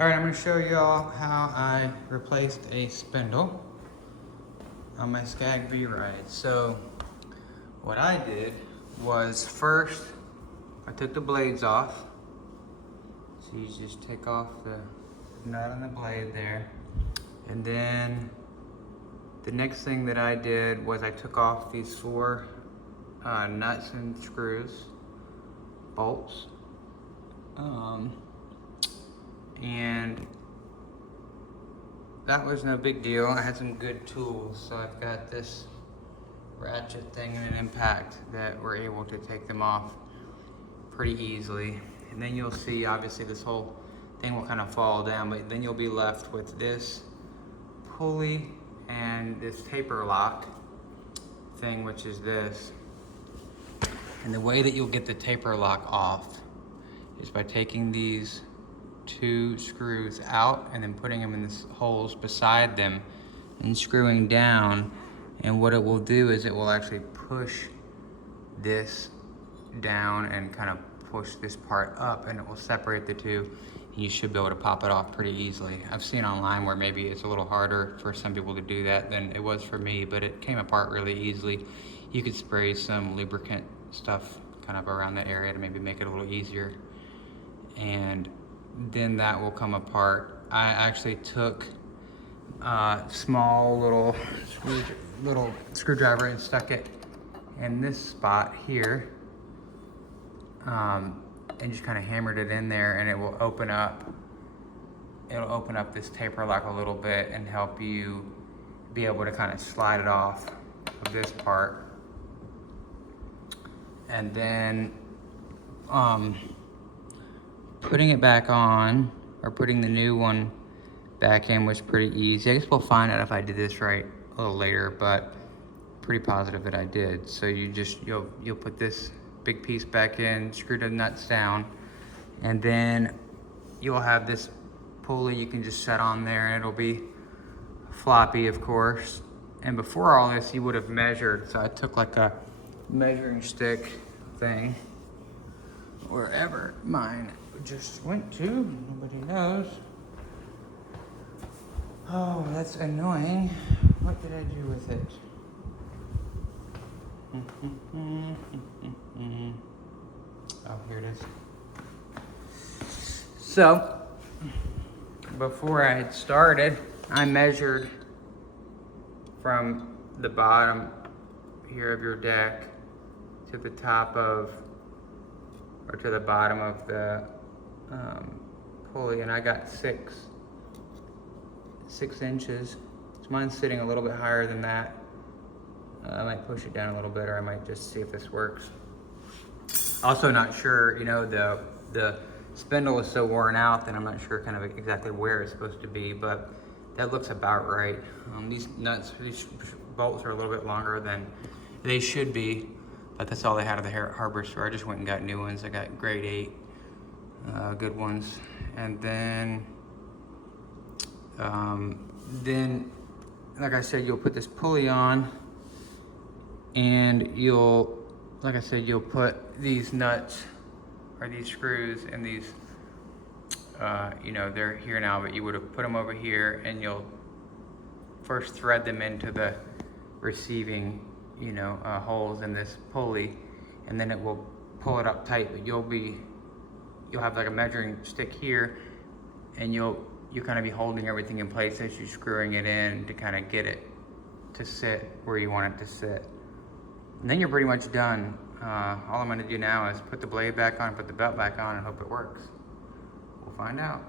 Alright, I'm going to show y'all how I replaced a spindle on my Scag V-Ride. So, what I did was first, I took the blades off. So you just take off the nut on the blade there. And then, the next thing that I did was I took off these four nuts and screws, bolts. And that was no big deal. I had some good tools, so I've got this ratchet thing and an impact that we're able to take them off pretty easily. And then you'll see, obviously this whole thing will kind of fall down, but then you'll be left with this pulley and this taper lock thing, which is this. And the way that you'll get the taper lock off is by taking these two screws out and then putting them in the holes beside them and screwing down. And what it will do is it will actually push this down and kind of push this part up, and it will separate the two, and you should be able to pop it off pretty easily. I've seen online where maybe it's a little harder for some people to do that than it was for me, but it came apart really easily. You could spray some lubricant stuff kind of around that area to maybe make it a little easier, and then that will come apart. I actually took a small little screwdriver and stuck it in this spot here, and just kind of hammered it in there, and it will open up. It'll open up this taper lock a little bit and help you be able to kind of slide it off of this part. And then putting it back on, or putting the new one back in, was pretty easy. I guess we'll find out if I did this right a little later, but pretty positive that I did. So you'll put this big piece back in, screw the nuts down, and then you'll have this pulley you can just set on there, and it'll be floppy, of course. And before all this, you would have measured. So I took like a measuring stick thing, wherever mine just went to, nobody knows. Oh, that's annoying. What did I do with it? Oh, here it is. So, before I had started, I measured from the bottom here of your deck to the top of, or to the bottom of the pulley, and I got 6 inches. So mine's sitting a little bit higher than that. I might push it down a little bit, or I might just see if this works. Also not sure, you know, the spindle is so worn out that I'm not sure kind of exactly where it's supposed to be, but that looks about right. These bolts are a little bit longer than they should be, but that's all they had at the hardware store. I just went and got new ones. I got grade 8, good ones. And then, like I said, you'll put this pulley on, and like I said, you'll put these nuts or these screws in these, you know, they're here now, but you would have put them over here, and you'll first thread them into the receiving, you know, holes in this pulley, and then it will pull it up tight. But you'll have like a measuring stick here, and you'll kind of be holding everything in place as you're screwing it in to kind of get it to sit where you want it to sit. And then you're pretty much done. All I'm going to do now is put the blade back on, put the belt back on, and hope it works. We'll find out.